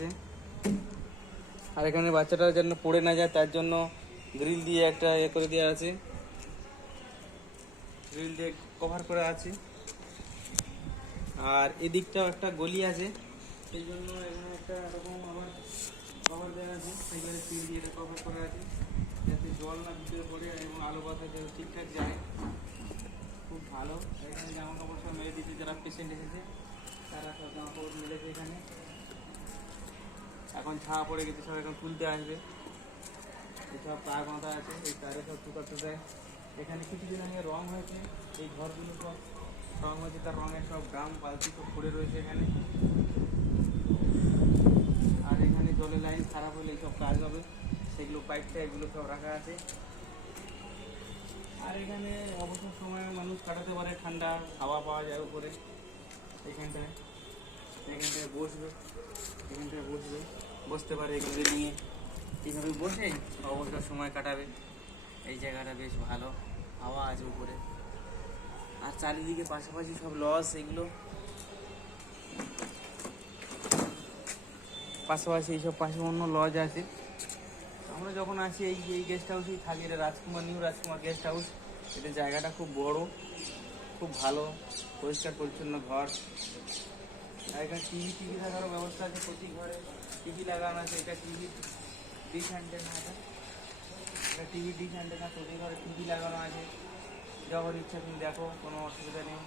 আছে। আর এখানে বাচ্চাটার জন্য পড়ে না যায় তার জন্য গ্রিল দিয়ে একটা করে দেওয়া আছে, গ্রিল দিয়ে কভার করা আছে। আর এদিকটাও একটা গলি আছে, সেই জন্য এখানে একটা এরকম আবার কভার দেওয়া আছে, সেইখানে গ্রিল দিয়ে কভার করা আছে যাতে জল না ভিতরে পড়ে এবং আলো বাতাস যাতে ঠিকঠাক যায়। খুব ভালো। এখানে জামা কাপড় সব মেলে দিচ্ছে, যারা পেশেন্ট এসেছে তারা সব জামা কাপড় মেলেছে এখানে। এখন ছায়া পড়ে গেছে, সব এখন তুলতে আসবে। এসব তার বাঁধা আছে, এই তারে সব শুকাতে দেয়। এখানে কিছুদিন আগে রং হয়েছে, এই ঘরগুলো সব রং হয়েছে, তার রঙের সব ড্রাম বালতি সব পড়ে রয়েছে এখানে। আর এখানে জলের লাইন খারাপ হলে এইসব কাজ হবে, সেগুলো পাইপটা এগুলো সব রাখা আছে। আর এখানে অবসর সময়ে মানুষ কাটাতে পারে, ঠান্ডা হাওয়া পাওয়া যায় উপরে। এখানটায় বসবে, এখানটায় বসতে পারে, এগুলো নিয়ে এইভাবে বসে অবসর সময় কাটাবে। এই জায়গাটা বেশ ভালো, হাওয়া আছে উপরে। আর চারিদিকে পাশাপাশি সব লজ, এগুলো পাশাপাশি এইসব পাশে অন্য লজ আছে। আমরা যখন আসি এই গেস্ট হাউসেই থাকি, এটা রাজকুমার, নিউ রাজকুমার গেস্ট হাউস। এদের জায়গাটা খুব বড়, খুব ভালো, পরিষ্কার পরিচ্ছন্ন ঘর। আর এখানে টিভি থাকারও ব্যবস্থা আছে, প্রতি ঘরে টিভি লাগানো আছে। এটা টিভি ডিশ অ্যান্টেনা, এটা টিভি ডিশ অ্যান্টেনা, প্রতি ঘরে টিভি লাগানো আছে। যখন ইচ্ছা তুমি দেখো, কোনো অসুবিধা নেই।